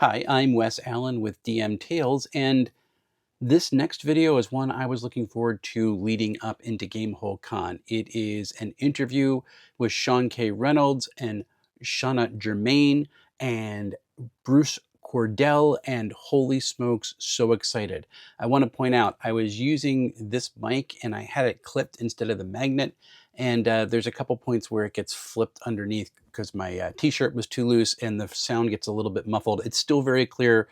Hi, I'm Wes Allen with DM Tales, and this next video is one I was looking forward to leading up into GameHole Con. It is an interview with Sean K. Reynolds and Shanna Germain and Bruce Cordell, and holy smokes, so excited. I want to point out I was using this mic and I had it clipped instead of the magnet, and there's a couple points where it gets flipped underneath because my t-shirt was too loose and the sound gets a little bit muffled. It's still very clear,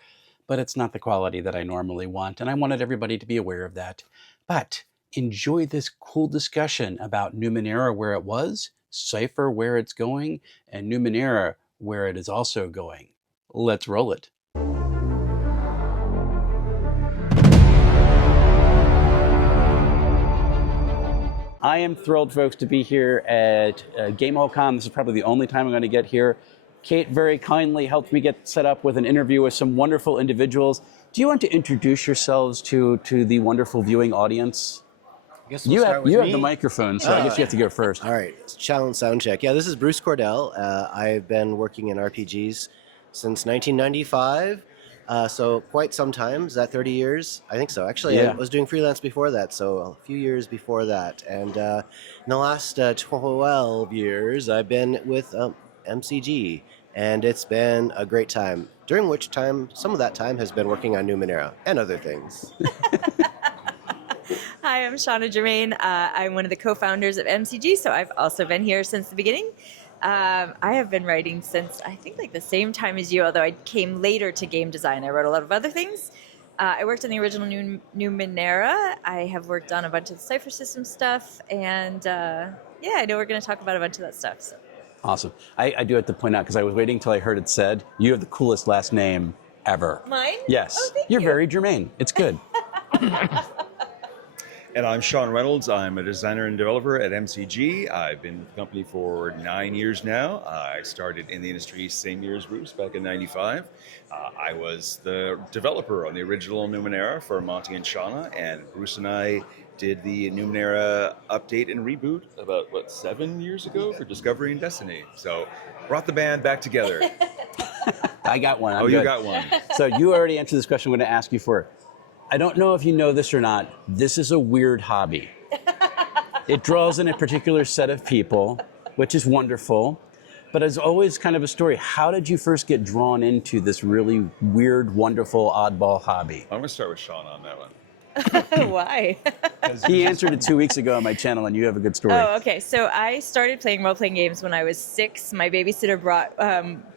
but it's not the quality that I normally want, and I wanted everybody to be aware of that. But enjoy this cool discussion about Numenera, where it was, Cypher, where it's going, and Numenera, where it is also going. Let's roll it. I am thrilled, folks, to be here at GameHole Con. This is probably the only time I'm going to get here. Kate very kindly helped me get set up with an interview with some wonderful individuals. Do you want to introduce yourselves to the wonderful viewing audience? I guess we'll start with you me. have the microphone, so I guess you have to go first. All right, challenge sound check. Yeah, this is Bruce Cordell. I've been working in RPGs since 1995, so quite some time. Is that 30 years? I think so. Actually, Yeah. I was doing freelance before that, so a few years before that. And in the last 12 years, I've been with MCG, and it's been a great time, during which time, some of that time has been working on Numenera and other things. Hi, I'm Shanna Germain. I'm one of the co-founders of MCG, so I've also been here since the beginning. I have been writing since, I think, like the same time as you, although I came later to game design. I wrote a lot of other things. I worked on the original Numenera. I have worked on a bunch of the Cypher system stuff, and yeah, I know we're going to talk about a bunch of that stuff. So. Awesome. I do have to point out, because I was waiting until I heard it said, you have the coolest last name ever. Mine? Yes. Oh, thank You're you. very germane. It's good. And I'm Sean Reynolds. I'm a designer and developer at MCG. I've been with the company for 9 years now. I started in the industry same year as Bruce, back in '95. I was the developer on the original Numenera for Monty and Shanna, and Bruce and I did the Numenera update and reboot about, 7 years ago for Discovery and Destiny. So brought the band back together. I got one. I'm You good. got one. So you already answered this question I'm going to ask you for. I don't know if you know this or not. This is a weird hobby. It draws in a particular set of people, which is wonderful. But it's always kind of a story. How did you first get drawn into this really weird, wonderful, oddball hobby? I'm going to start with Sean on that one. Why? He answered it 2 weeks ago on my channel, and you have a good story. Oh, okay. So I started playing role-playing games when I was 6. My babysitter brought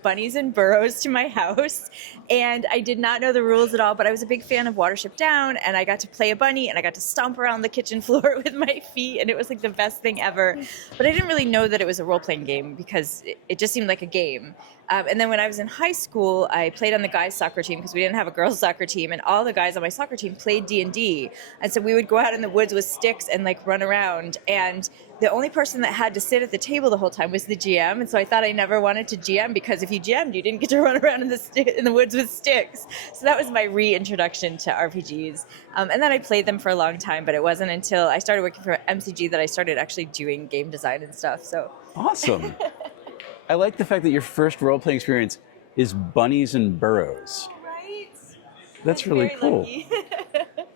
bunnies and burrows to my house, and I did not know the rules at all, but I was a big fan of Watership Down, and I got to play a bunny, and I got to stomp around the kitchen floor with my feet, and it was like the best thing ever. But I didn't really know that it was a role-playing game because it just seemed like a game. And then when I was in high school, I played on the guys' soccer team because we didn't have a girls' soccer team, and all the guys on my soccer team played D&D. And so we would go out in the woods with sticks and like run around. And the only person that had to sit at the table the whole time was the GM. And so I thought I never wanted to GM because if you GM'd, you didn't get to run around in the woods with sticks. So that was my reintroduction to RPGs. And then I played them for a long time, but it wasn't until I started working for MCG that I started actually doing game design and stuff. So Awesome. I like the fact that your first role-playing experience is bunnies and burrows. Right? That's really very cool. lucky.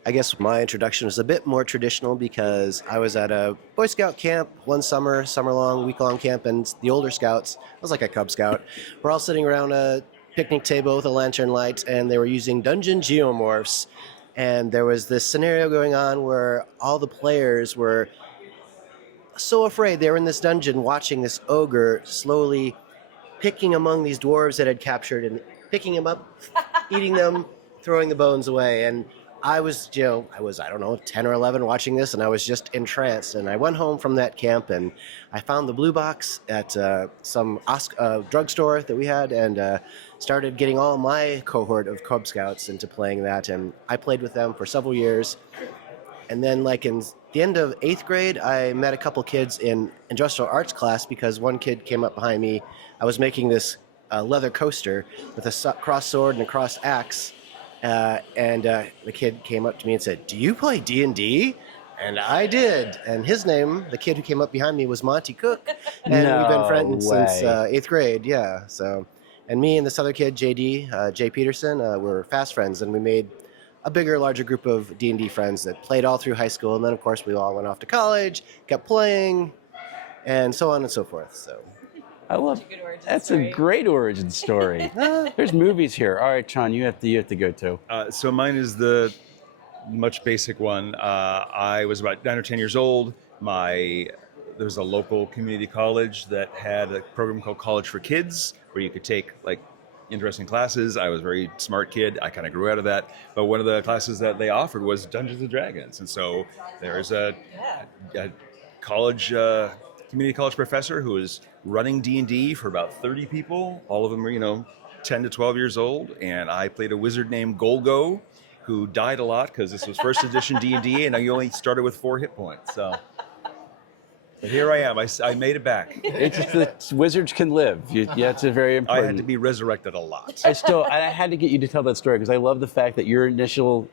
I guess my introduction was a bit more traditional because I was at a Boy Scout camp one summer-long, week-long camp, and the older scouts, I was like a Cub Scout, were all sitting around a picnic table with a lantern light, and they were using dungeon geomorphs. And there was this scenario going on where all the players were so afraid. They were in this dungeon watching this ogre slowly picking among these dwarves that had captured and picking them up, eating them, throwing the bones away. And I was, I don't know, 10 or 11 watching this, and I was just entranced. And I went home from that camp, and I found the blue box at some drugstore that we had, and started getting all my cohort of Cub Scouts into playing that. And I played with them for several years. And then, like, in the end of 8th grade, I met a couple kids in industrial arts class because one kid came up behind me. I was making this leather coaster with a cross sword and a cross axe. And the kid came up to me and said, "Do you play D&D?" And I did. And his name, the kid who came up behind me, was Monte Cook. And we've been friends since 8th grade, yeah. So And me and this other kid, JD, Jay Peterson, were fast friends, and we made a bigger, larger group of D&D friends that played all through high school. And then, of course, we all went off to college, kept playing, and so on and so forth. So I love Such a good origin that's story. a great origin story. There's movies here. All right, Sean, you have to go too. So mine is the much basic one. I was about 9 or 10 years old. There was a local community college that had a program called College for Kids, where you could take like interesting classes. I was a very smart kid. I kind of grew out of that. But one of the classes that they offered was Dungeons and Dragons, and so there's a college community college professor who was running D&D for about 30 people. All of them were 10 to 12 years old, and I played a wizard named Golgo, who died a lot because this was first edition D&D, and you only started with 4 hit points. So, but here I am. I made it back. It's just that wizards can live. It's a very important. I had to be resurrected a lot. I had to get you to tell that story because I love the fact that your initial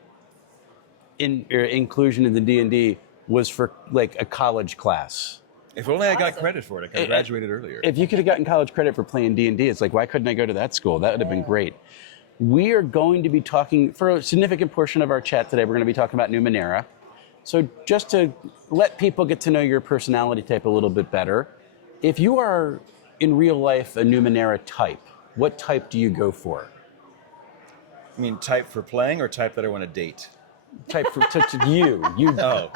inclusion in the D&D was for like a college class. If only I got credit for it. I could have graduated earlier. If you could have gotten college credit for playing D&D, it's like, why couldn't I go to that school? That would have been great. We are going to be talking, for a significant portion of our chat today, we're going to be talking about Numenera. So just to let people get to know your personality type a little bit better, if you are in real life a Numenera type, what type do you go for? I mean, type for playing or type that I want to date? Type for to you. Oh.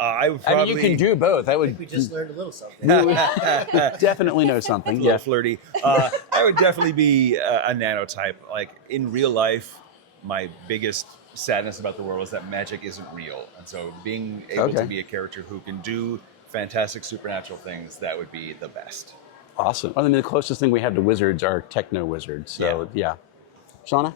I would probably... I mean, you can do both. I would. we just learned a little something. Definitely know something. A little Yeah. flirty. I would definitely be a nanotype. Like in real life, my biggest sadness about the world is that magic isn't real, and so being able to be a character who can do fantastic supernatural things, that would be the best. Awesome. I mean, the closest thing we have to wizards are techno wizards. So yeah. Shauna?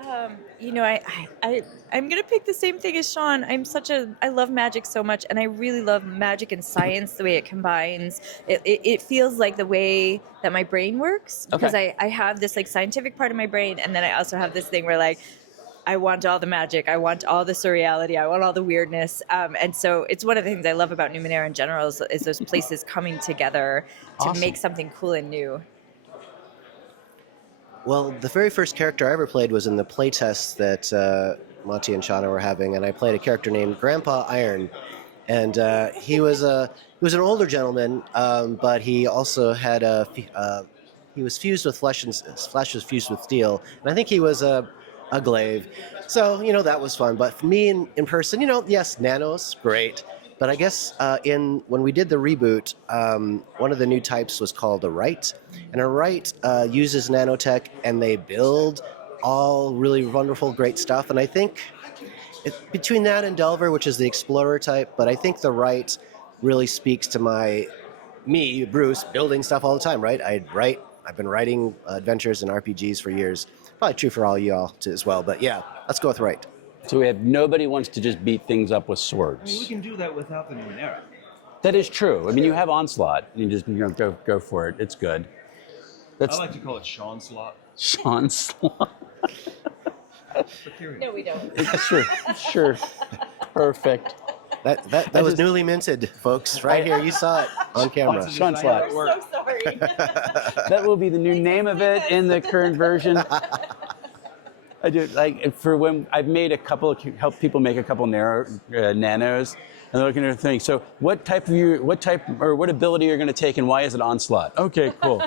I'm gonna pick the same thing as Sean. I love magic so much, and I really love magic and science, the way it combines. It feels like the way that my brain works, because I have this like scientific part of my brain, and then I also have this thing where like I want all the magic, I want all the surreality, I want all the weirdness, and so it's one of the things I love about Numenera in general is those places coming together to make something cool and new. Well, the very first character I ever played was in the playtest that Monty and Shanna were having, and I played a character named Grandpa Iron, and he was an older gentleman, but he also had he was fused with flesh, and his flesh was fused with steel, and I think he was a glaive. So that was fun. But for me in person, yes, nanos, great. But I guess when we did the reboot, one of the new types was called a Wright. And a Wright uses nanotech, and they build all really wonderful, great stuff. And I think between that and Delver, which is the Explorer type, but I think the Wright really speaks to me, Bruce, building stuff all the time, right? I've been writing adventures and RPGs for years. Probably true for all y'all as well. But yeah, let's go with Wright. So we have nobody wants to just beat things up with swords. I mean, we can do that without the Numenera. That is true. I mean, you have Onslaught. You just go for it. It's good. I like to call it Sean Slot. Sean Slot. No, we don't. Sure. Perfect. That was newly minted, folks. Right here, you saw it on camera. Sean Slot. I'm so sorry. That will be the new name of it in the current version. I do for when I've made helped people make a couple nanos, and they're looking at the thing. So what ability you're going to take, and why is it Onslaught? Okay, cool.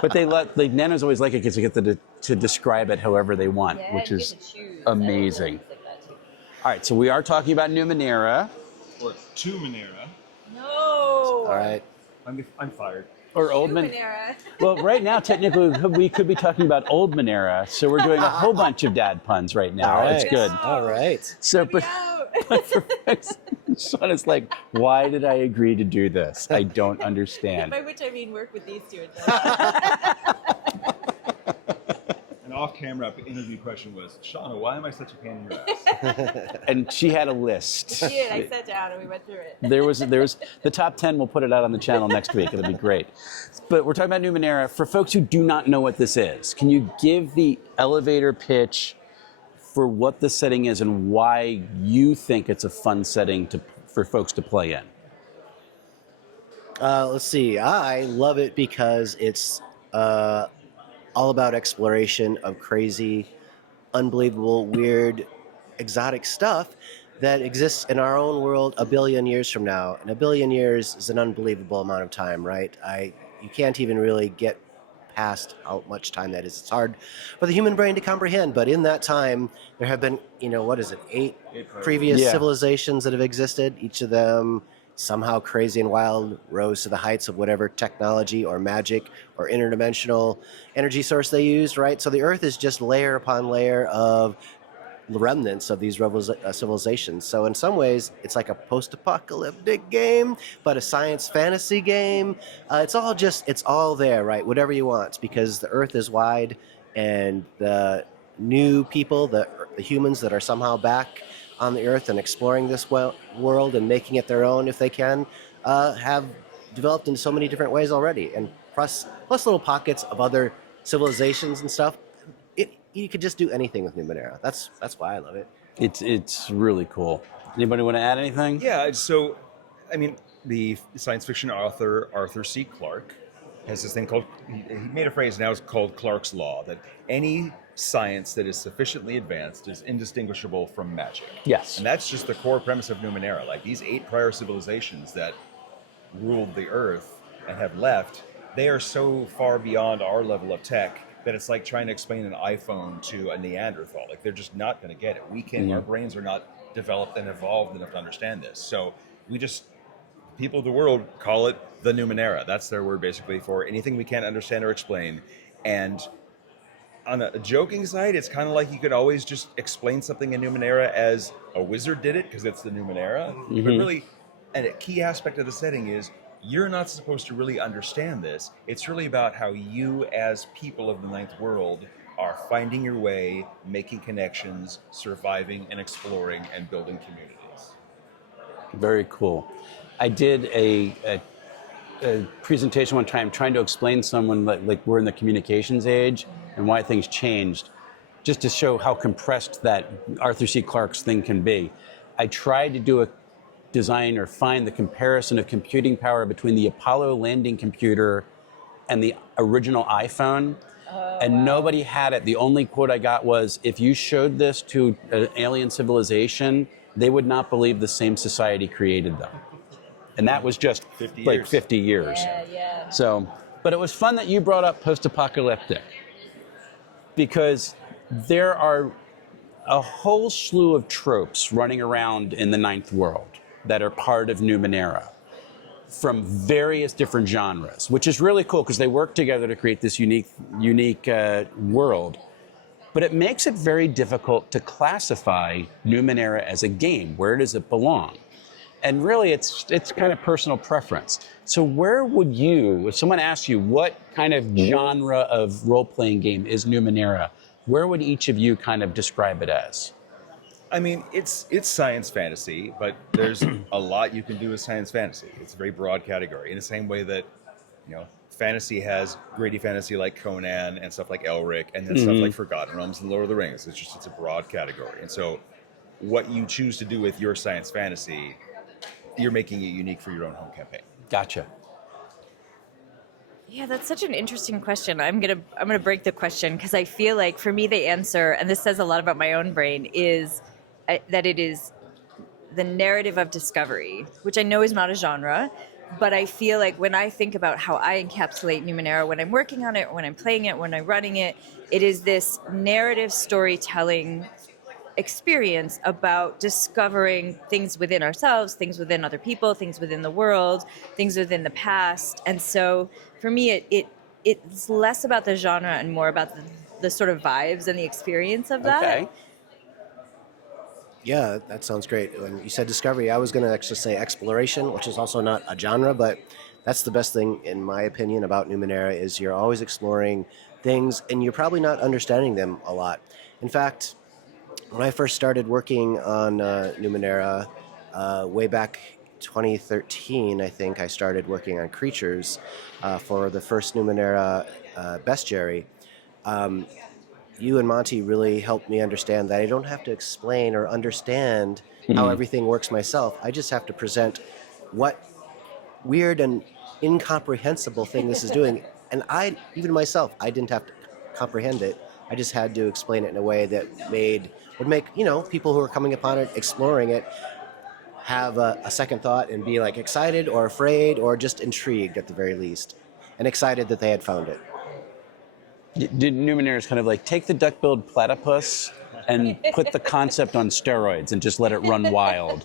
But the nanos always like it because they get to describe it however they want, which is amazing. All right, so we are talking about Numenera. Or Numenera. No. All right. I'm fired. Or Old Numenera. Well, right now, technically, we could be talking about Old Numenera. So we're doing a whole bunch of dad puns right now. All right. It's good. All right. So, but Sean is like, why did I agree to do this? I don't understand. By which I mean work with these two. An off-camera interview question was, Shauna, why am I such a pain in your ass? And she had a list. She did. I sat down and we went through it. There was the top 10. We'll put it out on the channel next week. It'll be great. But we're talking about Numenera. For folks who do not know what this is, can you give the elevator pitch for what the setting is and why you think it's a fun setting for folks to play in? Let's see. I love it because it's all about exploration of crazy, unbelievable, weird, exotic stuff that exists in our own world a billion years from now. And a billion years is an unbelievable amount of time, right? You can't even really get past how much time that is. It's hard for the human brain to comprehend, but in that time, there have been, what is it, eight previous Yeah. civilizations that have existed. Each of them somehow crazy and wild, rose to the heights of whatever technology or magic or interdimensional energy source they used, right? So the Earth is just layer upon layer of remnants of these civilizations. So in some ways, it's like a post-apocalyptic game, but a science fantasy game. It's all there, right? Whatever you want, because the Earth is wide, and the new people, the humans that are somehow back on the Earth and exploring this world and making it their own if they can, have developed in so many different ways already. And plus little pockets of other civilizations and stuff. You could just do anything with Numenera. That's why I love it. It's really cool. Anybody want to add anything? Yeah, so, I mean, the science fiction author Arthur C. Clarke has this thing called, he made a phrase now, it's called Clarke's Law, that any science that is sufficiently advanced is indistinguishable from magic. Yes. And that's just the core premise of Numenera. Like, these 8 prior civilizations that ruled the Earth and have left, they are so far beyond our level of tech that it's like trying to explain an iPhone to a Neanderthal. Like, they're just not going to get it. Our brains are not developed and evolved enough to understand this. So people of the world call it the Numenera. That's their word basically for anything we can't understand or explain. And on a joking side, it's kind of like you could always just explain something in Numenera as a wizard did it because it's the Numenera. But really, and a key aspect of the setting is, you're not supposed to really understand this. It's really about how you, as people of the Ninth World, are finding your way, making connections, surviving and exploring and building communities. Very cool. I did a presentation one time trying to explain someone like we're in the communications age and why things changed, just to show how compressed that Arthur C. Clarke's thing can be. I tried to do a design or find the comparison of computing power between the Apollo landing computer and the original iPhone. And nobody had it. The only quote I got was, if you showed this to an alien civilization, they would not believe the same society created them. And that was just 50 years. Yeah. So, but it was fun that you brought up post-apocalyptic, because there are a whole slew of tropes running around in the Ninth World that are part of Numenera from various different genres, which is really cool because they work together to create this unique world. But it makes it very difficult to classify Numenera as a game. Where does it belong? And really, it's kind of personal preference. So where would you, if someone asked you what kind of genre of role-playing game is Numenera, where would each of you kind of describe it as? I mean, it's science fantasy, but there's a lot you can do with science fantasy. It's a very broad category. In the same way that, fantasy has gritty fantasy like Conan and stuff like Elric, and then stuff like Forgotten Realms and Lord of the Rings. It's a broad category. And so what you choose to do with your science fantasy, you're making it unique for your own home campaign. Gotcha. Yeah, that's such an interesting question. I'm gonna break the question because I feel like for me the answer, and this says a lot about my own brain, is that it is the narrative of discovery, which I know is not a genre, but I feel like when I think about how I encapsulate Numenera when I'm working on it, when I'm playing it, when I'm running it, it is this narrative storytelling experience about discovering things within ourselves, things within other people, things within the world, things within the past. And so for me, it's less about the genre and more about the sort of vibes and the experience of that. Okay. Yeah, that sounds great. When you said discovery, I was going to actually say exploration, which is also not a genre, but that's the best thing, in my opinion, about Numenera is you're always exploring things, and you're probably not understanding them a lot. In fact, when I first started working on Numenera, way back 2013, I think I started working on creatures for the first Numenera bestiary. You and Monty really helped me understand that I don't have to explain or understand how everything works myself. I just have to present what weird and incomprehensible thing this is doing. And even myself, I didn't have to comprehend it. I just had to explain it in a way that would make people who are coming upon it, exploring it, have a second thought and be like excited or afraid or just intrigued at the very least, and excited that they had found it. Did Numenera's kind of like take the duck-billed platypus and put the concept on steroids and just let it run wild?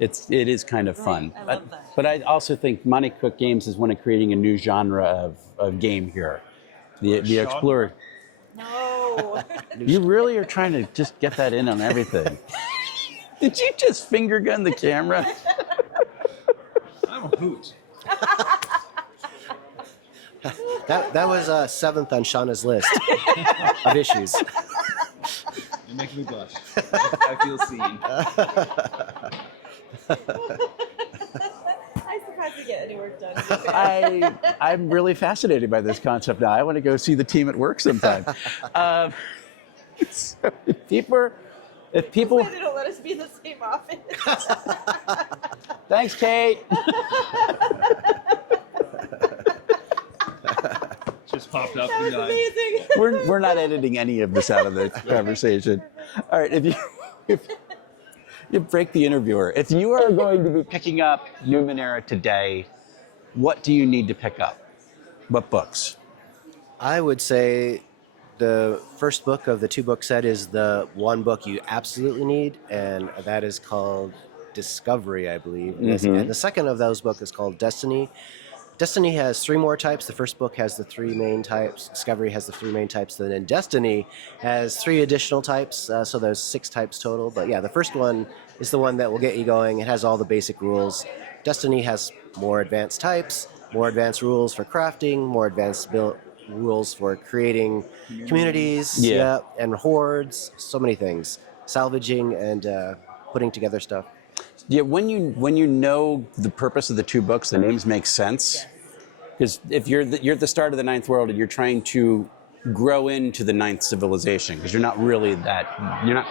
It is kind of fun. I love that. But I also think Monte Cook Games is one of creating a new genre of game here. The Explorer. No. You really are trying to just get that in on everything. Did you just finger gun the camera? I'm a hoot. That was 7th on Shanna's list of issues. You're making me blush. I feel seen. I'm surprised to get any work done. I'm really fascinated by this concept now. I want to go see the team at work sometime. So if people, They don't let us be in the same office. thanks, Kate. Just popped up. That was amazing. We're not editing any of this out of the conversation. All right, if you break the interviewer. If you are going to be picking up Numenera today, what do you need to pick up? What books? I would say the first book of the 2-book set is the one book you absolutely need, and that is called Discovery, I believe. Mm-hmm. And the second of those books is called Destiny. Destiny has 3 more types. The first book has the 3 main types. Discovery has the 3 main types. And then Destiny has 3 additional types. So there's 6 types total. But yeah, the first one is the one that will get you going. It has all the basic rules. Destiny has more advanced types, more advanced rules for crafting, more advanced rules for creating communities, and hordes. So many things. Salvaging and putting together stuff. Yeah, when you know the purpose of the 2 books, the names make sense. Because if you're at the start of the 9th world and you're trying to grow into the 9th civilization, because you're not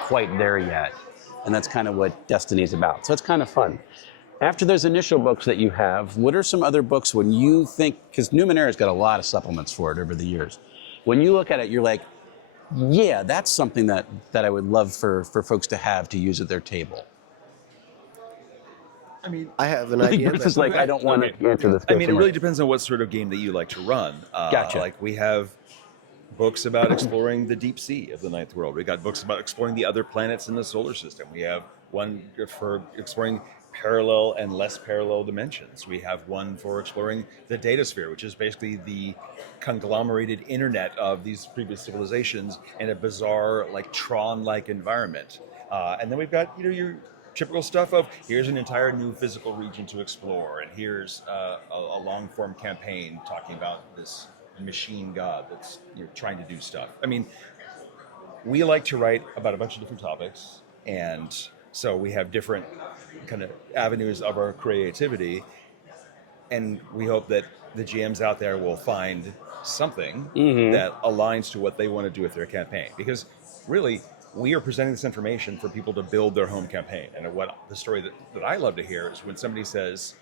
quite there yet, and that's kind of what Destiny is about. So it's kind of fun. After those initial books that you have, what are some other books when you think, because Numenera's got a lot of supplements for it over the years. When you look at it, you're like, yeah, that's something that I would love for folks to have to use at their table. I mean, I have an idea. This is like, I don't want to answer this. I mean, it really depends on what sort of game that you like to run. Gotcha. Like we have books about exploring the deep sea of the 9th world. We got books about exploring the other planets in the solar system. We have one for exploring parallel and less parallel dimensions. We have one for exploring the data sphere, which is basically the conglomerated internet of these previous civilizations in a bizarre, like Tron-like environment. And then we've got your typical stuff of here's an entire new physical region to explore, and here's a long-form campaign talking about this machine god that's trying to do stuff. I mean, we like to write about a bunch of different topics, and so we have different kind of avenues of our creativity, and we hope that the GMs out there will find something that aligns to what they want to do with their campaign, because really we are presenting this information for people to build their home campaign. And what the story that I love to hear is when somebody says,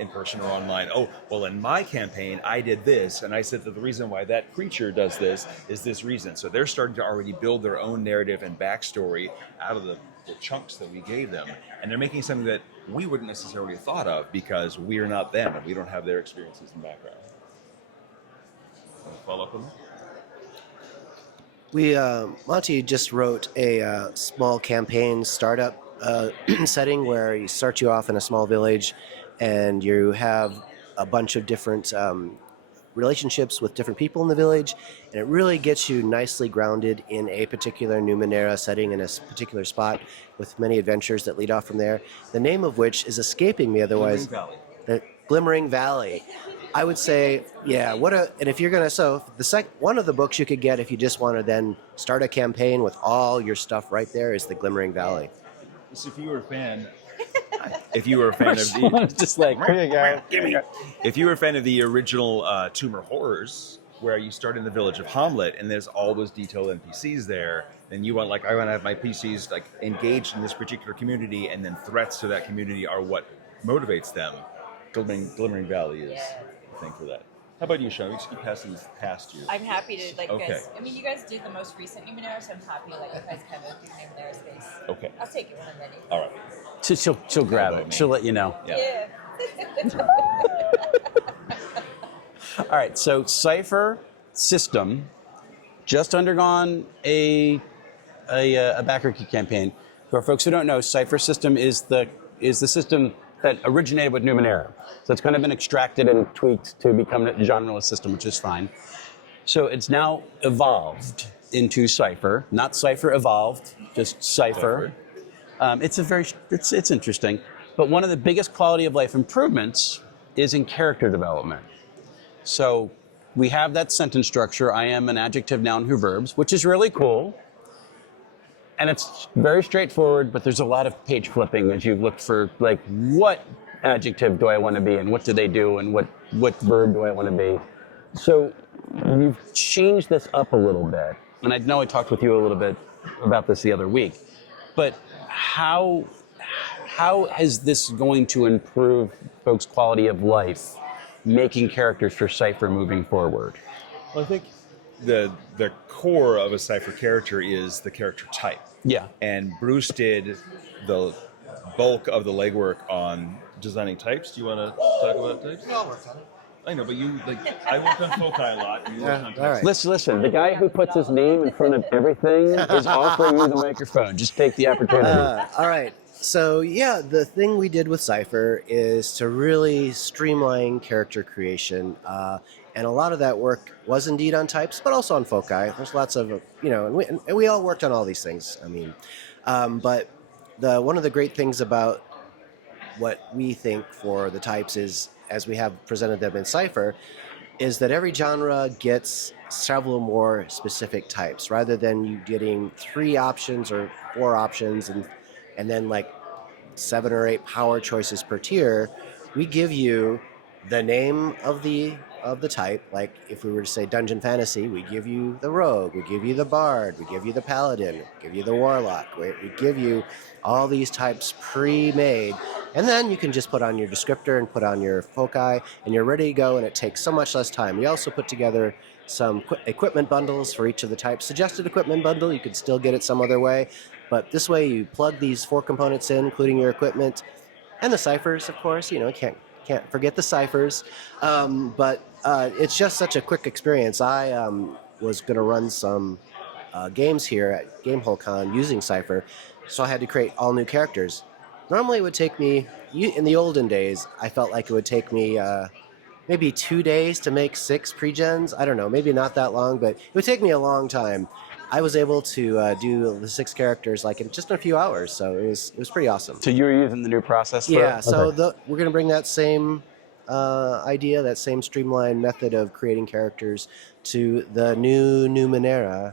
in person or online, oh, well, in my campaign, I did this, and I said that the reason why that creature does this is this reason. So they're starting to already build their own narrative and backstory out of the chunks that we gave them. And they're making something that we wouldn't necessarily have thought of because we are not them and we don't have their experiences and background. Want to follow up on that? Monty just wrote a small campaign startup setting where he starts you off in a small village and you have a bunch of different relationships with different people in the village, and it really gets you nicely grounded in a particular Numenera setting in a particular spot with many adventures that lead off from there, the name of which is escaping me otherwise. Glimmering Valley. The Glimmering Valley. I would say, yeah, and if you're going to, one of the books you could get if you just want to then start a campaign with all your stuff right there is the Glimmering Valley. So if you were a fan of the, just like, here you go. Gimme. If you were a fan of the original Tumor Horrors, where you start in the village of Hamlet and there's all those detailed NPCs there, then you want, like, I want to have my PCs like engaged in this particular community, and then threats to that community are what motivates them. Glimmering Valley is the thing for that. How about you, Sean? We just keep passing this past you. I'm happy to, like, Okay. you guys. I mean, you guys did the most recent Numenera, so I'm happy to, like, you guys kind of do Numenera space. Okay. I'll take it when I'm ready. All right. So she'll grab it. She'll let you know. Yeah. All right, so Cypher system just undergone a backer key campaign. For folks who don't know, Cypher system is the system that originated with Numenera. So it's kind of been extracted and tweaked to become a genreless system, which is fine. So it's now evolved into Cypher, not Cypher evolved, just Cypher. It's interesting. But one of the biggest quality of life improvements is in character development. So we have that sentence structure, I am an adjective, noun, who, verbs, which is really cool. And it's very straightforward, but there's a lot of page flipping as you look for, like, what adjective do I want to be and what do they do and what verb do I want to be. So you've changed this up a little bit. And I know I talked with you a little bit about this the other week, but how is this going to improve folks' quality of life, making characters for Cypher moving forward? Well, I think the core of a Cypher character is the character type. Yeah. And Bruce did the bulk of the legwork on designing types. Do you want to talk about types? No, I'll work on it. I know, but you, like, I worked on foci a lot. And you worked on types. all right. Listen, the guy who puts his name in front of everything is offering you the microphone. Just take the opportunity. All right. So yeah, the thing we did with Cypher is to really streamline character creation. And a lot of that work was indeed on types, but also on foci. There's lots of, and we all worked on all these things. I mean, but one of the great things about what we think for the types is, as we have presented them in Cypher, is that every genre gets several more specific types, rather than you getting 3 options or 4 options and then like 7 or 8 power choices per tier. We give you the name of the type. Like if we were to say dungeon fantasy, we give you the rogue, we give you the bard, we give you the paladin, we give you the warlock. We give you all these types pre-made, and then you can just put on your descriptor and put on your foci, and you're ready to go, and it takes so much less time. We also put together some equipment bundles for each of the types. Suggested equipment bundle, you could still get it some other way, but this way you plug these 4 components in, including your equipment, and the ciphers, of course. Can't forget the ciphers. But it's just such a quick experience. I was going to run some games here at GameHole Con using Cypher, so I had to create all new characters. Normally it would take me, in the olden days, I felt like it would take me maybe 2 days to make 6 pre-gens. I don't know, maybe not that long, but it would take me a long time. I was able to do the 6 characters like in just a few hours, so it was pretty awesome. So you were using the new process? Yeah, so we're going to bring that same idea, that same streamlined method of creating characters to the new Numenera.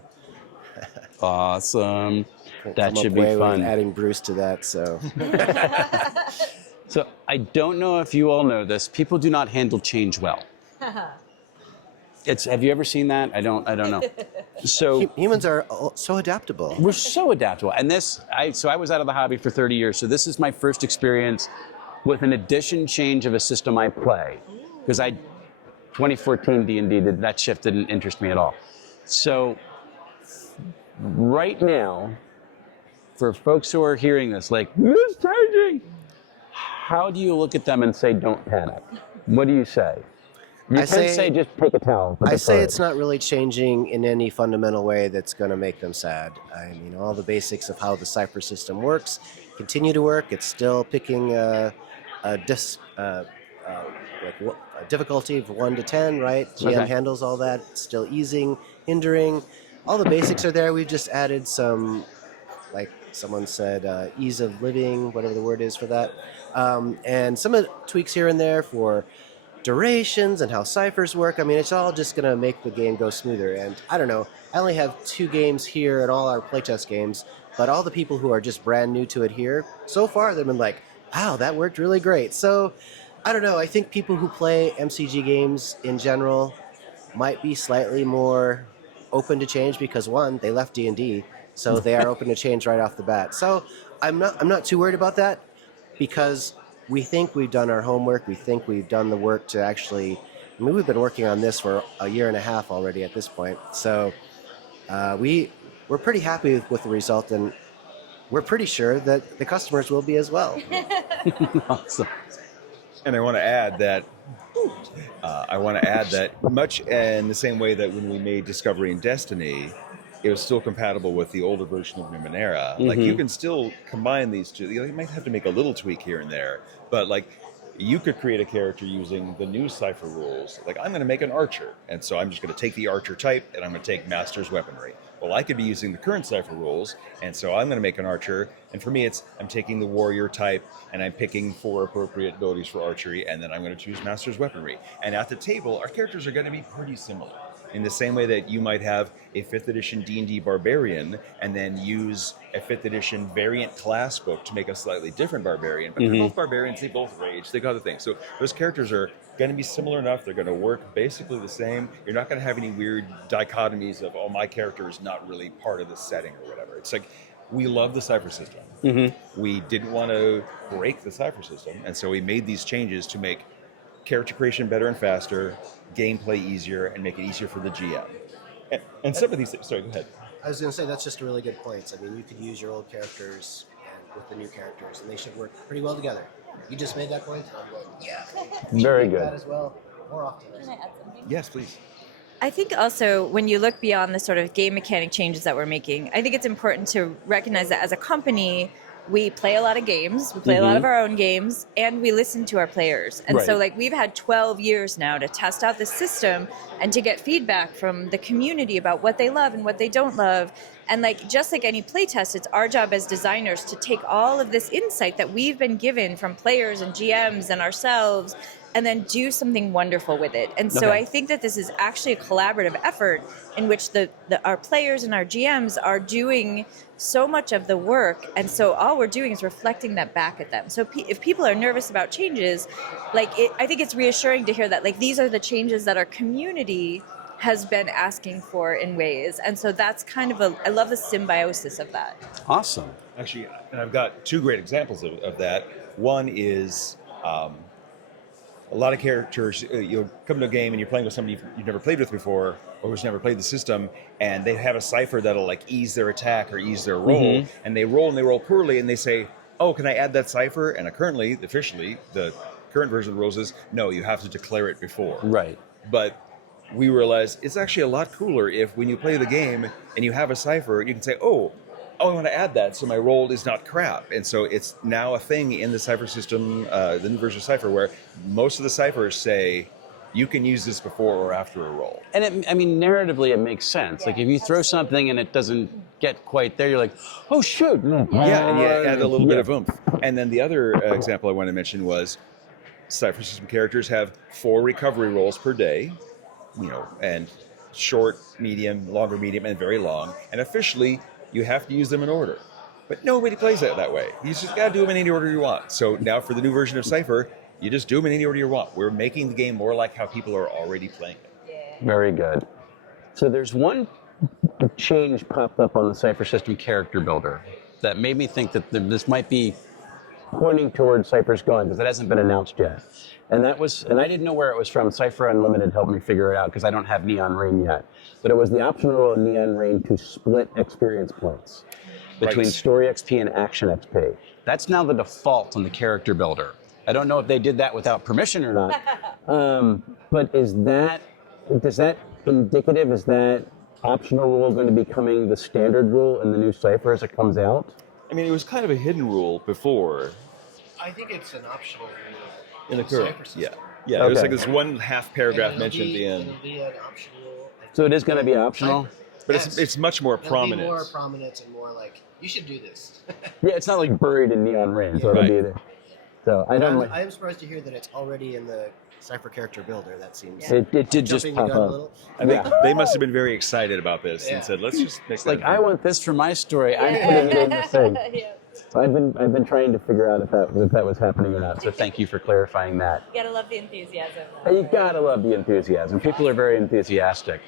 Awesome. Can't That come should up be way with fun. adding Bruce to that, so. So I don't know if you all know this. People do not handle change well. Have you ever seen that? I don't know. So Humans are so adaptable. we're so adaptable. And I was out of the hobby for 30 years. So this is my first experience with an addition change of a system I play. Because 2014 D&D, that shift didn't interest me at all. So right now, for folks who are hearing this, like, this is changing, how do you look at them and say, don't panic? What do you say? You can say just take a towel. I say it's not really changing in any fundamental way that's going to make them sad. I mean, all the basics of how the Cypher system works continue to work. It's still picking a difficulty of 1 to 10, right? GM handles all that. It's still easing, hindering. All the basics are there. We've just added some, like someone said, ease of living, whatever the word is for that. And some of the tweaks here and there for durations and how ciphers work. I mean, it's all just going to make the game go smoother. And I don't know, I only have 2 games here and all our playtest games, but all the people who are just brand new to it here, so far they've been like, wow, that worked really great. So I don't know, I think people who play MCG games in general might be slightly more open to change because, one, they left D&D, so they are open to change right off the bat. So I'm not too worried about that, because we think we've done our homework. We think we've done the work to actually I mean, we've been working on this for a year and a half already at this point. So we're pretty happy with the result, and we're pretty sure that the customers will be as well. Awesome. And I want to add that much in the same way that when we made Discovery and Destiny, it was still compatible with the older version of Numenera. Like, you can still combine these two. You might have to make a little tweak here and there, but like, you could create a character using the new Cypher rules. Like, I'm going to make an archer, and so I'm just going to take the archer type, and I'm going to take master's weaponry. Well, I could be using the current Cypher rules, and so I'm going to make an archer, and for me I'm taking the warrior type, and I'm picking 4 appropriate abilities for archery, and then I'm going to choose master's weaponry. And at the table, our characters are going to be pretty similar. In the same way that you might have a 5th edition D&D barbarian and then use a 5th edition variant class book to make a slightly different barbarian, but they're both barbarians, they both rage, they got other things. So those characters are going to be similar enough, they're going to work basically the same. You're not going to have any weird dichotomies of, oh, my character is not really part of the setting or whatever. It's like, we love the Cypher system. We didn't want to break the Cypher system, and so we made these changes to make character creation better and faster, gameplay easier, and make it easier for the GM. And some of these things, sorry, go ahead. I was going to say, that's just a really good point. I mean, you could use your old characters and with the new characters, and they should work pretty well together. You just made that point? I'm like, yeah. Very Do good. that as well, more often. Can I add something? Yes, please. I think also when you look beyond the sort of game mechanic changes that we're making, I think it's important to recognize that as a company, we play a lot of games, we play a lot of our own games, and we listen to our players. And so like we've had 12 years now to test out the system and to get feedback from the community about what they love and what they don't love. And like just like any playtest, it's our job as designers to take all of this insight that we've been given from players and GMs and ourselves and then do something wonderful with it. And so I think that this is actually a collaborative effort in which our players and our GMs are doing so much of the work, and so all we're doing is reflecting that back at them. So if people are nervous about changes, I think it's reassuring to hear that like these are the changes that our community has been asking for in ways, and so that's kind of I love the symbiosis of that. Awesome. Actually, and I've got 2 great examples of that. One is a lot of characters, you'll come to a game and you're playing with somebody you've never played with before or who's never played the system, and they have a Cypher that'll like ease their attack or ease their roll, and they roll poorly, and they say, oh, can I add that Cypher? And officially, the current version of the rules is, no, you have to declare it before. Right. But we realized it's actually a lot cooler if when you play the game and you have a Cypher, you can say, oh, I want to add that so my roll is not crap. And so it's now a thing in the Cypher system, the new version of Cypher, where most of the Cyphers say, you can use this before or after a roll. And narratively, it makes sense. Like if you throw something and it doesn't get quite there, you're like, oh, shoot. Yeah, and you add a little bit of oomph. And then the other example I want to mention was Cypher system characters have 4 recovery rolls per day, and short, medium, longer, medium, and very long. And officially, you have to use them in order. But nobody plays it that way. You just got to do them in any order you want. So now for the new version of Cypher, you just do them in any order you want. We're making the game more like how people are already playing it. Yeah. Very good. So there's one change popped up on the Cypher system character builder that made me think that this might be pointing towards Cypher's going, because it hasn't been announced yet. And I didn't know where it was from. Cypher Unlimited helped me figure it out because I don't have Neon Rain yet. But it was the optional rule in Neon Rain to split experience points between story XP and action XP. That's now the default on the character builder. I don't know if they did that without permission or not. But is that indicative? Is that optional rule going to be becoming the standard rule in the new Cypher as it comes out? I mean, it was kind of a hidden rule before. I think it's an optional rule. In the current, yeah. Okay. It was like this one half paragraph mentioned at the end. It'll be an optional. So it is going to be optional? But it's much more prominent. It'll be more prominent and more like, you should do this. Yeah, it's not like buried in Neon Rain, so it'll be there. So I am surprised to hear that it's already in the Cypher character builder. That seems it did just pop up. I think they must have been very excited about this and said, let's just make like, I want this for my story. I'm putting it in the thing. So I've been trying to figure out if that was happening or not. So thank you for clarifying that. You gotta love the enthusiasm. You gotta love the enthusiasm. People are very enthusiastic.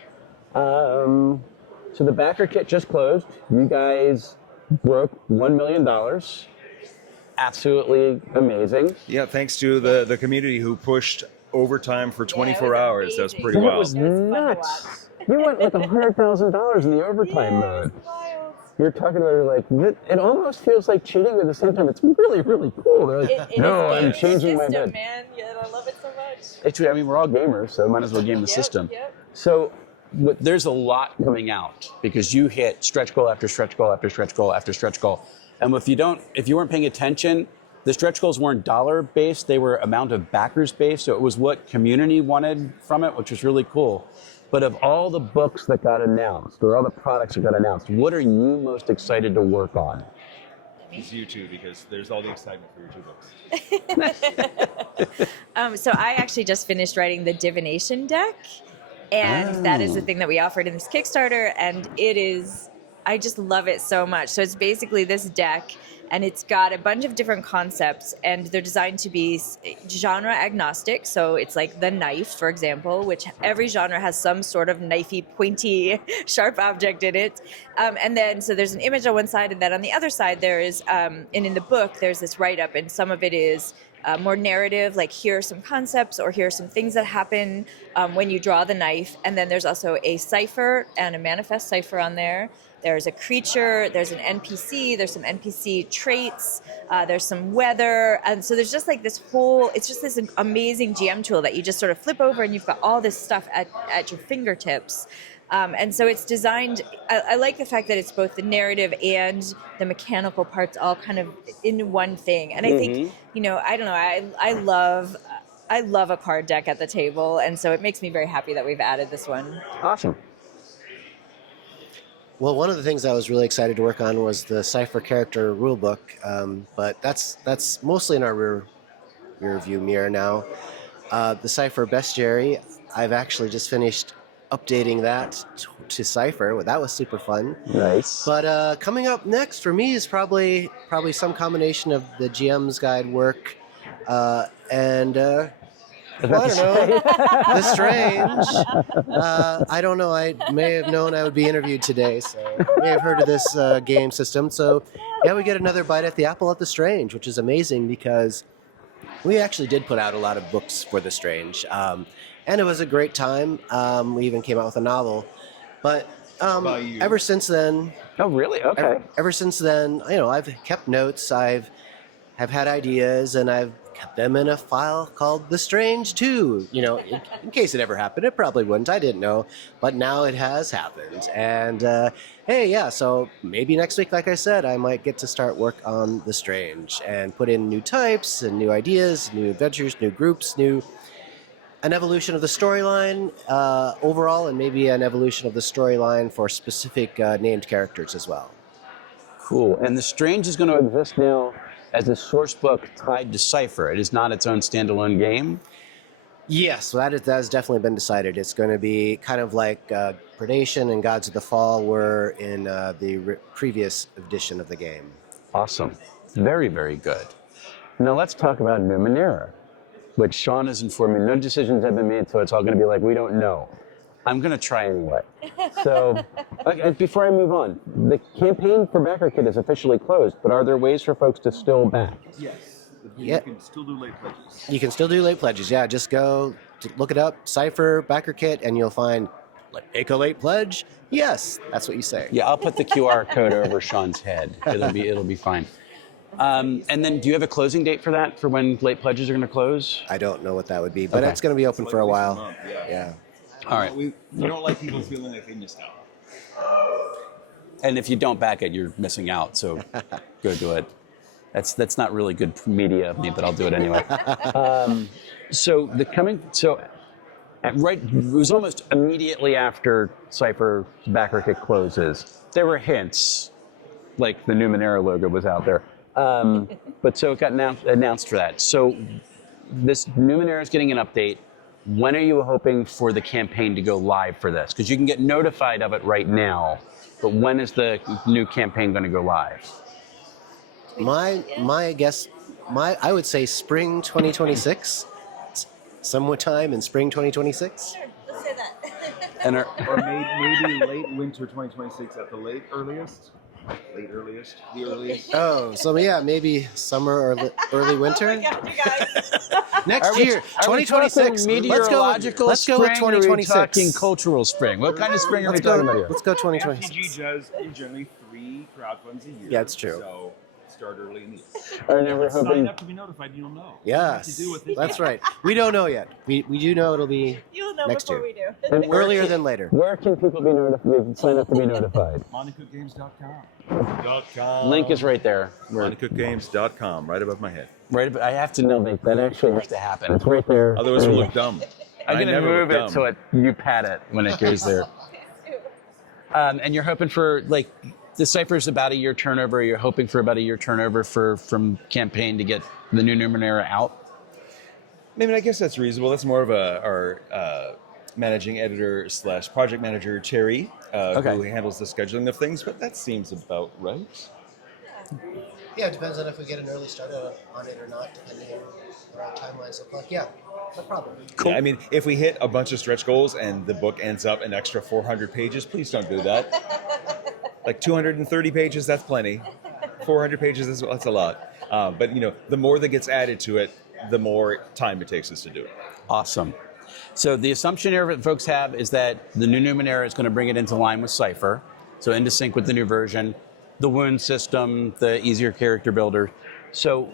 So the backer kit just closed. You guys broke $1 million. Absolutely amazing. Yeah, thanks to the community who pushed overtime for 24 was hours. That's amazing. pretty That wild. was It was fun to nuts. watch. You went like $100,000 in the overtime mode. Wild. You're talking about it like, it almost feels like cheating, but at the same time, it's really, really cool. They're like, It no, is I'm gaming changing the my system, bed. man. Yeah, I love it so much. It's, I mean, we're all gamers, so might as well game the system. Yep. So, There's a lot coming out because you hit stretch goal after stretch goal after stretch goal after stretch goal. And if you weren't paying attention, the stretch goals weren't dollar based, they were amount of backers based. So it was what community wanted from it, which was really cool. But of all the books that got announced, or all the products that got announced, what are you most excited to work on? It's you too, because there's all the excitement for your 2 books. So I actually just finished writing the divination deck, and that is the thing that we offered in this Kickstarter, and I just love it so much. So it's basically this deck, and it's got a bunch of different concepts, and they're designed to be genre agnostic. So it's like the knife, for example, which every genre has some sort of knifey, pointy, sharp object in it. And then, so there's an image on one side, and then on the other side, there is, and in the book, there's this write-up, and some of it is more narrative, like here are some concepts, or here are some things that happen when you draw the knife. And then there's also a cipher and a manifest cipher on there. There's a creature, there's an NPC, there's some NPC traits, there's some weather. And so there's just like this it's just this amazing GM tool that you just sort of flip over and you've got all this stuff at your fingertips. And so it's designed, I like the fact that it's both the narrative and the mechanical parts all kind of in one thing. And I think, I don't know, I love a card deck at the table. And so it makes me very happy that we've added this one. Awesome. Well, one of the things I was really excited to work on was the Cypher character rulebook, but that's mostly in our rear view mirror now. The Cypher bestiary, I've actually just finished updating that to Cypher. That was super fun. Nice. But coming up next for me is probably some combination of the GM's guide work and well, I don't know. The Strange. I don't know. I may have known I would be interviewed today, so may have heard of this game system. So, yeah, we get another bite at the apple at The Strange, which is amazing because we actually did put out a lot of books for The Strange. And it was a great time. We even came out with a novel. But ever since then... Oh, really? Okay. Ever since then, I've kept notes. I've had ideas, and I've kept them in a file called The Strange 2, in case it ever happened. It probably wouldn't. I didn't know. But now it has happened. And, hey, yeah, so maybe next week, like I said, I might get to start work on The Strange and put in new types and new ideas, new adventures, new groups, an evolution of the storyline overall, and maybe an evolution of the storyline for specific named characters as well. Cool. And The Strange is going to exist now as a source book tied to Cypher. It is not its own standalone game. Yes, that has definitely been decided. It's going to be kind of like Predation and Gods of the Fall were in the previous edition of the game. Awesome. Very, very good. Now let's talk about Numenera, which Sean has informed me no decisions have been made, so it's all going to be like, we don't know. I'm going to try anyway. So, before I move on, the campaign for Backer Kit is officially closed, but are there ways for folks to still back? Yes. Yeah. You can still do late pledges. You can still do late pledges, yeah. Just go look it up, Cypher, Backer Kit, and you'll find, make a late pledge? Yes, that's what you say. Yeah, I'll put the QR code over Sean's head. It'll be fine. And then do you have a closing date for that, for when late pledges are going to close? I don't know what that would be, but Okay. It's going to be open for a while. Month, Yeah. All right. We don't like people feeling like they missed out. And if you don't back it, you're missing out. So go do it. That's not really good media of me, but I'll do it anyway. It was almost immediately after Cypher Backer Kit closes. There were hints, like the Numenera logo was out there. But so it got announced for that. So this Numenera is getting an update. When are you hoping for the campaign to go live for this? Because you can get notified of it right now, but when is the new campaign going to go live? My guess, I would say spring 2026, sometime in spring 2026. Sure, let's say that. And Or maybe late winter 2026 at the earliest. Late earliest, the earliest. Oh, so yeah, maybe summer or early winter. Oh my God, you guys. Next Are we- year, are we 2026. talking Let's go. meteorological Let's go with spring, or are we 2026. talking cultural spring? What kind of spring are we talking about here? Let's go MTG 2026. does generally 3 crowdfunds a year. Yeah, it's true. So start early in the year. And then we're Sign hoping. up to be notified. You'll know. Yes, You do with it. that's right. We don't know yet. We do know it'll be You'll know Next before year. we do. And where earlier can- than later. Where can people be notified? Sign up to be notified. MonteCookGames.com. Link is right there. Where- MonteCookGames.com, right above my head. right. I have to know that actually has to happen. It's right there. Otherwise, we'll look dumb. I'm I gonna never move look it dumb. so you pat it when it goes there. And you're hoping for like the Cypher's about a year turnover. You're hoping for about a year turnover from campaign to get the new Numenera out. I mean, I guess that's reasonable. That's more of our managing editor / project manager, Terry, Okay. who handles the scheduling of things, but that seems about right. Yeah, it depends on if we get an early start on it or not, depending on what our timelines look like. Yeah, no problem. Cool. Yeah, I mean, if we hit a bunch of stretch goals and the book ends up an extra 400 pages, please don't do that. Like 230 pages, that's plenty. 400 pages, that's a lot. But, the more that gets added to it, the more time it takes us to do it. Awesome. So the assumption here that folks have is that the new Numenera is going to bring it into line with Cypher, so into sync with the new version, the wound system, the easier character builder. So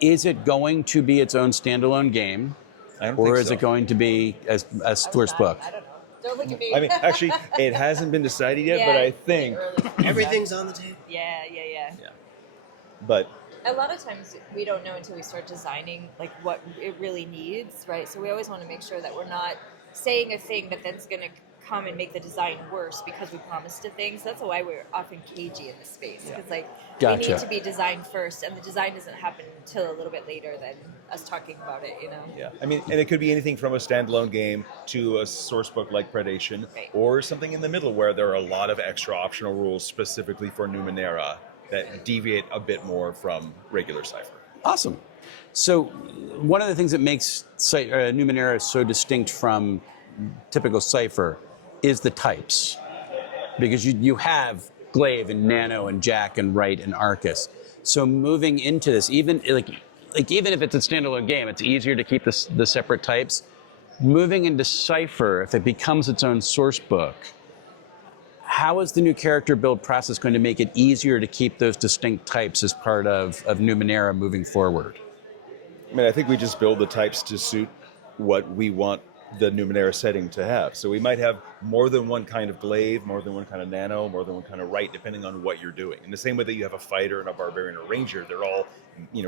is it going to be its own standalone game, I don't or think is so. it going to be a source book? I don't know. Don't look at me. I mean, actually, it hasn't been decided yet, but Yeah, I think, Everything's on the table. Yeah. but A lot of times we don't know until we start designing like what it really needs, right? So we always want to make sure that we're not saying a thing that then's going to come and make the design worse because we promised a thing. So that's why we're often cagey in this space, because we Gotcha. need to be designed first, and the design doesn't happen until a little bit later than us talking about it. yeah, I mean, and it could be anything from a standalone game to a source book like Predation, Right. or something in the middle where there are a lot of extra optional rules specifically for Numenera that deviate a bit more from regular Cypher. Awesome. So one of the things that makes Numenera so distinct from typical Cypher is the types, because you have Glaive and Nano and Jack and Wright and Arcus. So moving into this, even even if it's a standalone game, it's easier to keep the separate types. Moving into Cypher, if it becomes its own source book, how is the new character build process going to make it easier to keep those distinct types as part of Numenera moving forward? I mean, I think we just build the types to suit what we want the Numenera setting to have. So we might have more than one kind of glaive, more than one kind of nano, more than one kind of right, depending on what you're doing. In the same way that you have a fighter and a barbarian or ranger, they're all,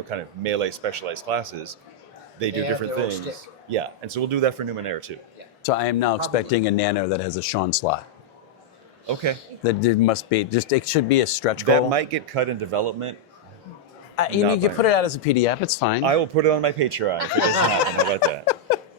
kind of melee specialized classes. They do have different their own things. shtick. Yeah, and so we'll do that for Numenera too. So I am now expecting a nano that has a Sean slot. Okay. That it must be it should be a stretch goal. That might get cut in development. You not can by put it out as a PDF. It's fine. I will put it on my Patreon if it doesn't happen. How about that?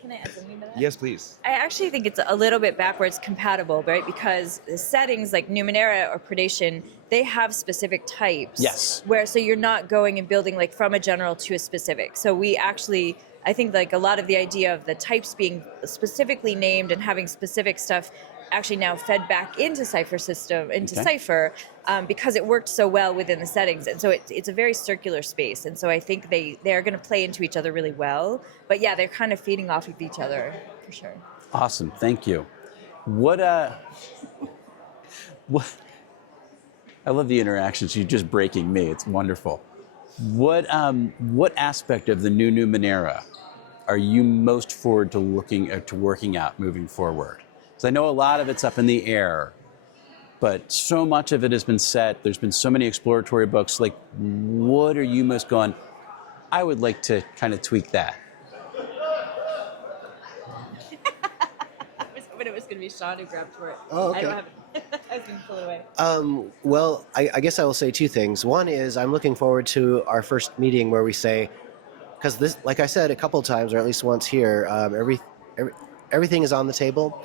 Can I add something to that? Yes, please. I actually think it's a little bit backwards compatible, right? Because the settings like Numenera or Predation, they have specific types. Yes. So you're not going and building like from a general to a specific. So we actually, I think like a lot of the idea of the types being specifically named and having specific stuff actually now fed back into Cypher system, into Okay. Cypher, because it worked so well within the settings. And so it's a very circular space. And so I think they're going to play into each other really well. But yeah, they're kind of feeding off of each other for sure. Awesome. Thank you. What I love the interactions. You're just breaking me. It's wonderful. What aspect of the new Numenera are you most forward to working out moving forward? Because I know a lot of it's up in the air, but so much of it has been set. There's been so many exploratory books. Like, what are you most going, I would like to kind of tweak that? I was hoping it was going to be Sean who grabbed for it. Oh, okay. I don't have it. I was going to pull it away. Well, I guess I will say two things. One is I'm looking forward to our first meeting where we say, because this, like I said a couple of times, or at least once here, everything is on the table.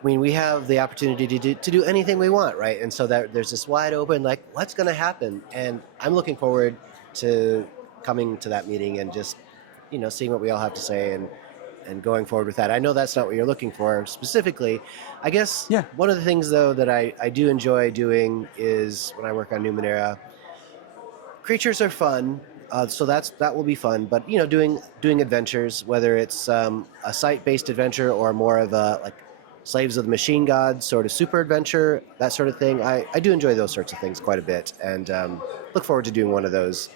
I mean, we have the opportunity to do anything we want, right? And so that there's this wide open, like, what's going to happen? And I'm looking forward to coming to that meeting and just, seeing what we all have to say and and going forward with that. I know that's not what you're looking for specifically. I guess one of the things, though, that I do enjoy doing is when I work on Numenera, creatures are fun. So that will be fun. But, doing adventures, whether it's a site-based adventure or more of a, like, Slaves of the Machine God sort of super adventure, that sort of thing, I do enjoy those sorts of things quite a bit, and look forward to doing one of those.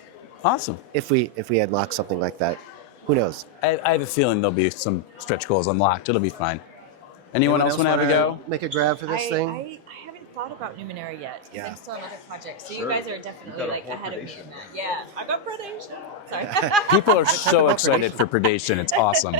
Awesome. If we unlock something like that. Who knows? I have a feeling there'll be some stretch goals unlocked. It'll be fine. Anyone else want to have a go? Make a grab for this thing? I haven't thought about Numenera yet, because I'm still on other projects. So Sure. you guys are definitely like ahead of me in that. Yeah, I got predation. Sorry. People are so excited for Predation. It's awesome.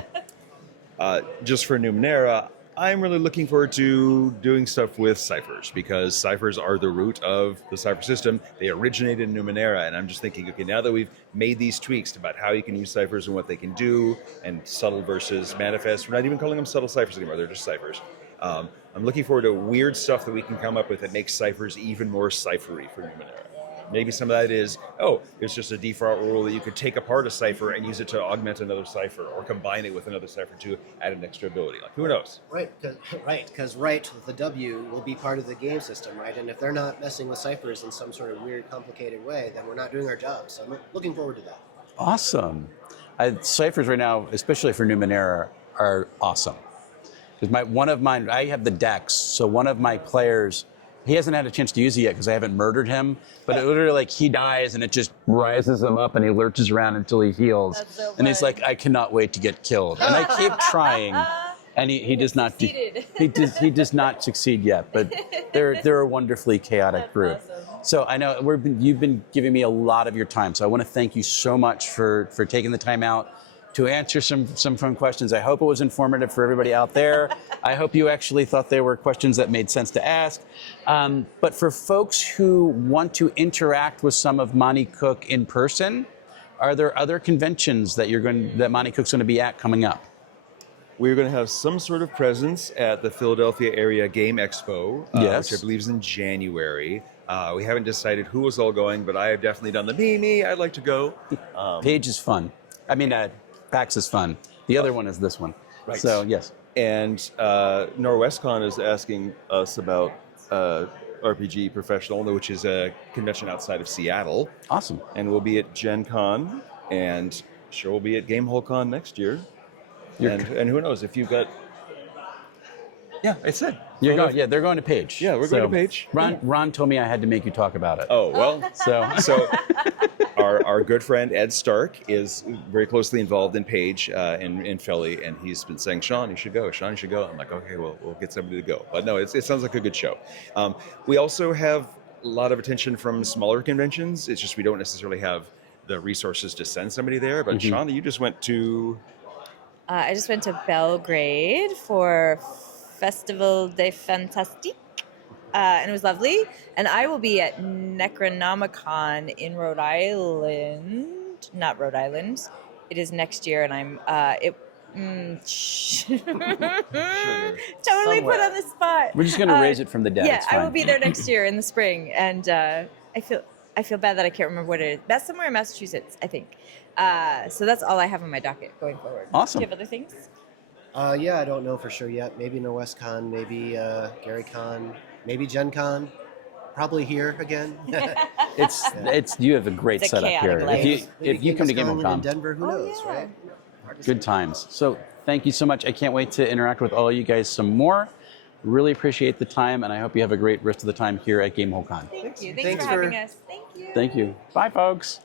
Just for Numenera, I'm really looking forward to doing stuff with ciphers, because ciphers are the root of the Cypher system. They originated in Numenera, and I'm just thinking, okay, now that we've made these tweaks about how you can use ciphers and what they can do, and subtle versus manifest, we're not even calling them subtle ciphers anymore, they're just ciphers. I'm looking forward to weird stuff that we can come up with that makes ciphers even more ciphery for Numenera. Maybe some of that is, it's just a default rule that you could take apart a cipher and use it to augment another cipher, or combine it with another cipher to add an extra ability. Like, who knows? Because right with the W will be part of the game system, right? And if they're not messing with ciphers in some sort of weird, complicated way, then we're not doing our job. So I'm looking forward to that. Awesome. Ciphers right now, especially for Numenera, are awesome. Because one of mine, I have the Dex, so one of my players, he hasn't had a chance to use it yet because I haven't murdered him, but it literally, like, he dies and it just rises him up and he lurches around until he heals. That's so and he's fun. like, I cannot wait to get killed. And I keep trying, and he does not he does not succeed yet. But they're a wonderfully chaotic group. Awesome. So I know you've been giving me a lot of your time. So I want to thank you so much for taking the time out to answer some fun questions. I hope it was informative for everybody out there. I hope you actually thought they were questions that made sense to ask. But for folks who want to interact with some of Monte Cook in person, are there other conventions that Monte Cook's going to be at coming up? We're going to have some sort of presence at the Philadelphia Area Game Expo, Yes. which I believe is in January. We haven't decided who is all going, but I have definitely done the me, I'd like to go. Page is fun. I mean, PAX is fun. The other one is this one. Right. So, yes. And NorwestCon is asking us about RPG Professional, which is a convention outside of Seattle. Awesome. And we'll be at Gen Con, and sure we'll be at GameHole Con next year. And who knows, if you've got... Yeah, I said. You're going. Yeah, they're going to Page. Yeah, we're going to Page. Ron told me I had to make you talk about it. Oh, well. So our good friend Ed Stark is very closely involved in Page in Philly, and he's been saying, Sean, you should go. Sean, you should go. I'm like, okay, well, we'll get somebody to go. But no, it sounds like a good show. We also have a lot of attention from smaller conventions. It's just we don't necessarily have the resources to send somebody there. But Sean, you just went to... I just went to Belgrade for Festival de Fantastique, and it was lovely. And I will be at Necronomicon in Rhode Island. Not Rhode Island. It is next year, and I'm totally put on the spot. we're just going to raise it from the dead. Yeah, It's fine. I will be there next year in the spring, and I feel bad that I can't remember what it is. That's somewhere in Massachusetts, I think. So that's all I have on my docket going forward. Awesome. Do you have other things? Yeah, I don't know for sure yet. Maybe NorwestCon, maybe GaryCon, maybe Gen Con. Probably here again. It's you have a great It's a setup here. chaotic life. If you come to GameScon in GameHole, Denver, who knows, yeah. right? Hard to good say. times. So thank you so much. I can't wait to interact with all you guys some more. Really appreciate the time, and I hope you have a great rest of the time here at GameHole Con. Thank you. Thanks Thanks for for- having us. Thank you. Thank you. Bye, folks.